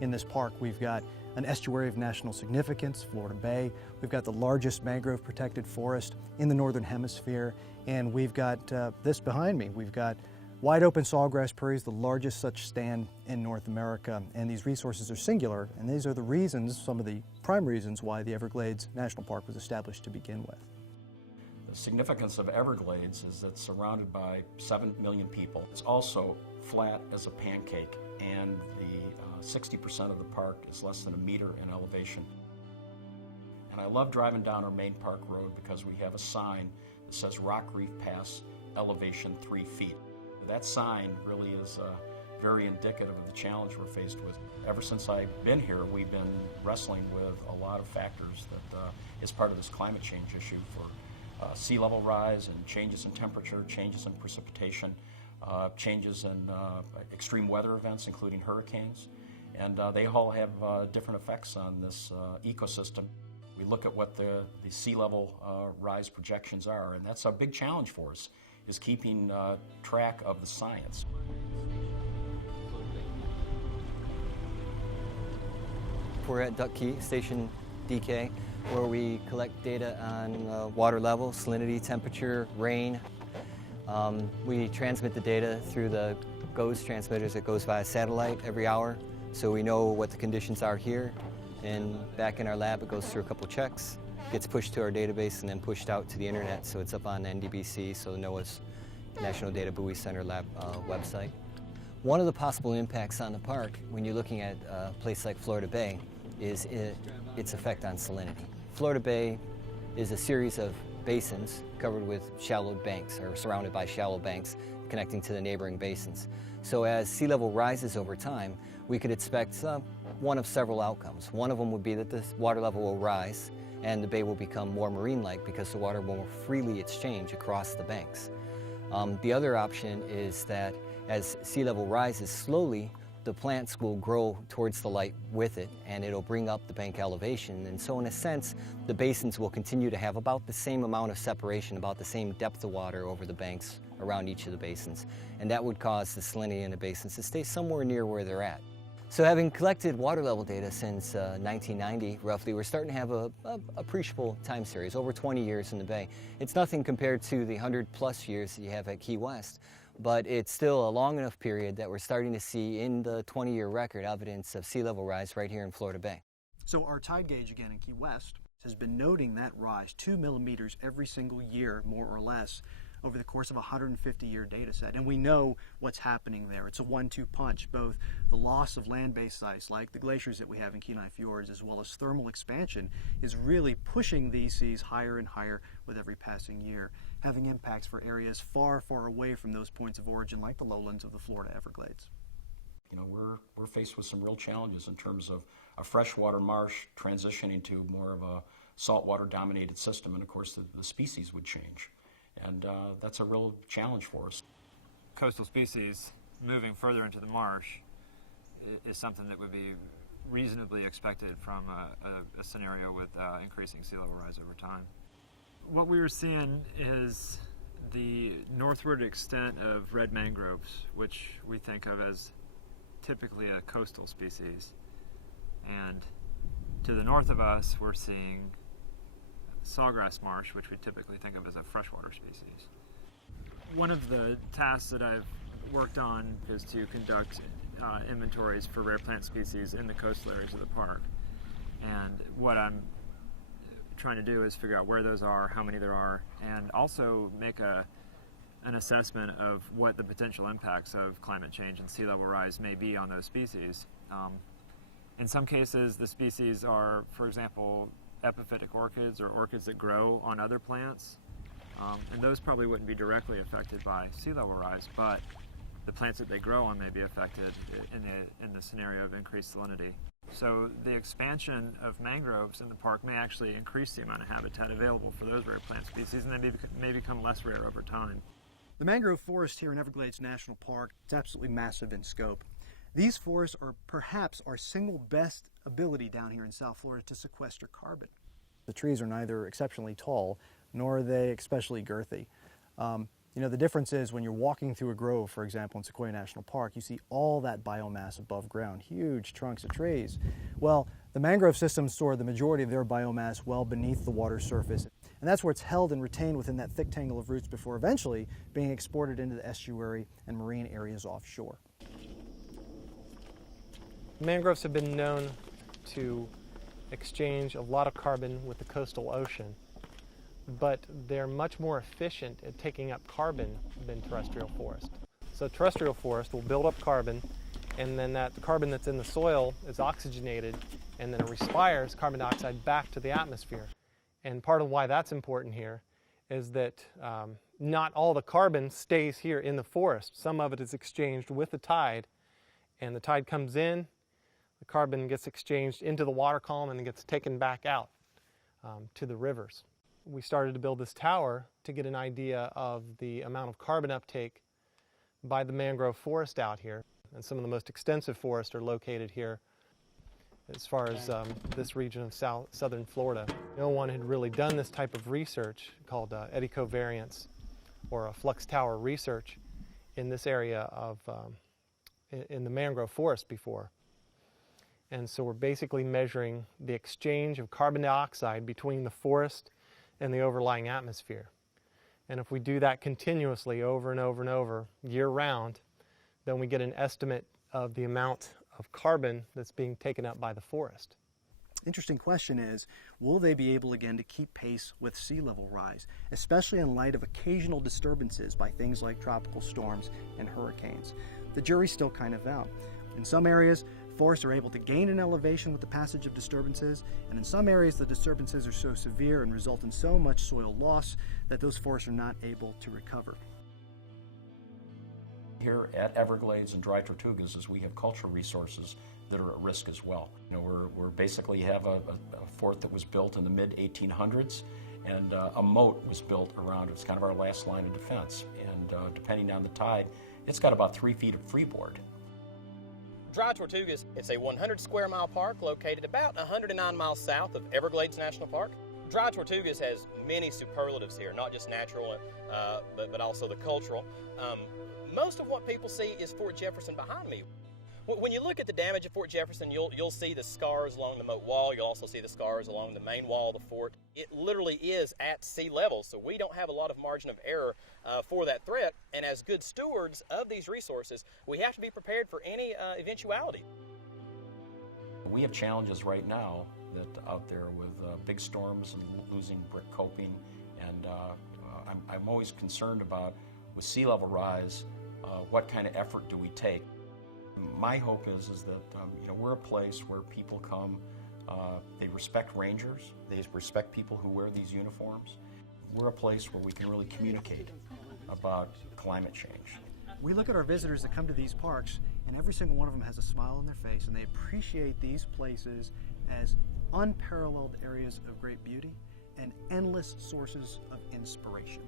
in this park. We've got an estuary of national significance, Florida Bay. We've got the largest mangrove protected forest in the Northern Hemisphere. And we've got this behind me. We've got wide open sawgrass prairies, the largest such stand in North America. And these resources are singular, and these are the reasons, some of the prime reasons why the Everglades National Park was established to begin with. The significance of Everglades is that it's surrounded by 7 million people. It's also flat as a pancake, and the 60% of the park is less than a meter in elevation. And I love driving down our main park road because we have a sign that says Rock Reef Pass, elevation 3 feet. That sign really is very indicative of the challenge we're faced with. Ever since I've been here, we've been wrestling with a lot of factors that is part of this climate change issue for sea level rise and changes in temperature, changes in precipitation, changes in extreme weather events, including hurricanes. And they all have different effects on this ecosystem. We look at what the sea level rise projections are, and that's a big challenge for us, is keeping track of the science. We're at Duck Key, Station DK, where we collect data on water level, salinity, temperature, rain. We transmit the data through the GOES transmitters that goes via satellite every hour, so we know what the conditions are here. And back in our lab, it goes through a couple checks, gets pushed to our database, and then pushed out to the internet, so it's up on NDBC, so NOAA's National Data Buoy Center lab website. One of the possible impacts on the park, when you're looking at a place like Florida Bay, is its effect on salinity. Florida Bay is a series of basins covered with shallow banks, or surrounded by shallow banks connecting to the neighboring basins. So as sea level rises over time, we could expect one of several outcomes. One of them would be that the water level will rise and the bay will become more marine-like because the water will more freely exchange across the banks. The other option is that as sea level rises slowly, the plants will grow towards the light with it, and it'll bring up the bank elevation. And so in a sense, the basins will continue to have about the same amount of separation, about the same depth of water over the banks around each of the basins. And that would cause the salinity in the basins to stay somewhere near where they're at. So having collected water level data since 1990, roughly, we're starting to have a appreciable time series, over 20 years in the bay. It's nothing compared to the 100+ years that you have at Key West, but it's still a long enough period that we're starting to see in the 20-year record evidence of sea level rise right here in Florida Bay. So our tide gauge again in Key West has been noting that rise 2 millimeters every single year, more or less, over the course of a 150-year data set. And we know what's happening there. It's a 1-2 punch, both the loss of land-based ice, like the glaciers that we have in Kenai Fjords, as well as thermal expansion, is really pushing these seas higher and higher with every passing year, having impacts for areas far, far away from those points of origin, like the lowlands of the Florida Everglades. You know, we're faced with some real challenges in terms of a freshwater marsh transitioning to more of a saltwater-dominated system, and of course the species would change. And that's a real challenge for us. Coastal species moving further into the marsh is something that would be reasonably expected from a scenario with increasing sea level rise over time. What we were seeing is the northward extent of red mangroves, which we think of as typically a coastal species. And to the north of us, we're seeing sawgrass marsh, which we typically think of as a freshwater species. One of the tasks that I've worked on is to conduct inventories for rare plant species in the coastal areas of the park. And what I'm trying to do is figure out where those are, how many there are, and also make an assessment of what the potential impacts of climate change and sea level rise may be on those species. In some cases, the species are, for example, epiphytic orchids or orchids that grow on other plants, and those probably wouldn't be directly affected by sea level rise, but the plants that they grow on may be affected in the scenario of increased salinity. So the expansion of mangroves in the park may actually increase the amount of habitat available for those rare plant species, and they may become less rare over time. The mangrove forest here in Everglades National Park is absolutely massive in scope. These forests are perhaps our single best ability down here in South Florida to sequester carbon. The trees are neither exceptionally tall, nor are they especially girthy. You know, the difference is when you're walking through a grove, for example, in Sequoia National Park, you see all that biomass above ground, huge trunks of trees. Well, the mangrove systems store the majority of their biomass well beneath the water surface. And that's where it's held and retained within that thick tangle of roots before eventually being exported into the estuary and marine areas offshore. Mangroves have been known to exchange a lot of carbon with the coastal ocean, but they're much more efficient at taking up carbon than terrestrial forest. So terrestrial forest will build up carbon, and then that carbon that's in the soil is oxygenated, and then it respires carbon dioxide back to the atmosphere. And part of why that's important here is that not all the carbon stays here in the forest. Some of it is exchanged with the tide, and the tide comes in, the carbon gets exchanged into the water column and it gets taken back out to the rivers. We started to build this tower to get an idea of the amount of carbon uptake by the mangrove forest out here. And some of the most extensive forests are located here as far as this region of southern Florida. No one had really done this type of research called eddy covariance or a flux tower research in this area of in the mangrove forest before. And so we're basically measuring the exchange of carbon dioxide between the forest and the overlying atmosphere. And if we do that continuously over and over and over, year-round, then we get an estimate of the amount of carbon that's being taken up by the forest. Interesting question is, will they be able again to keep pace with sea level rise, especially in light of occasional disturbances by things like tropical storms and hurricanes? The jury's still kind of out. In some areas, forests are able to gain in elevation with the passage of disturbances, and in some areas the disturbances are so severe and result in so much soil loss that those forests are not able to recover. Here at Everglades and Dry Tortugas is we have cultural resources that are at risk as well. You know, we're basically have a fort that was built in the mid-1800s, and a moat was built around it. It's kind of our last line of defense, and depending on the tide, it's got about 3 feet of freeboard. Dry Tortugas, it's a 100 square mile park located about 109 miles south of Everglades National Park. Dry Tortugas has many superlatives here, not just natural, but also the cultural. Most of what people see is Fort Jefferson behind me. When you look at the damage at Fort Jefferson, you'll see the scars along the moat wall. You'll also see the scars along the main wall of the fort. It literally is at sea level, so we don't have a lot of margin of error for that threat. And as good stewards of these resources, we have to be prepared for any eventuality. We have challenges right now that out there with big storms and losing brick coping, and I'm always concerned about, with sea level rise, what kind of effort do we take? My hope is that you know, we're a place where people come, they respect rangers, they respect people who wear these uniforms. We're a place where we can really communicate about climate change. We look at our visitors that come to these parks, and every single one of them has a smile on their face, and they appreciate these places as unparalleled areas of great beauty and endless sources of inspiration.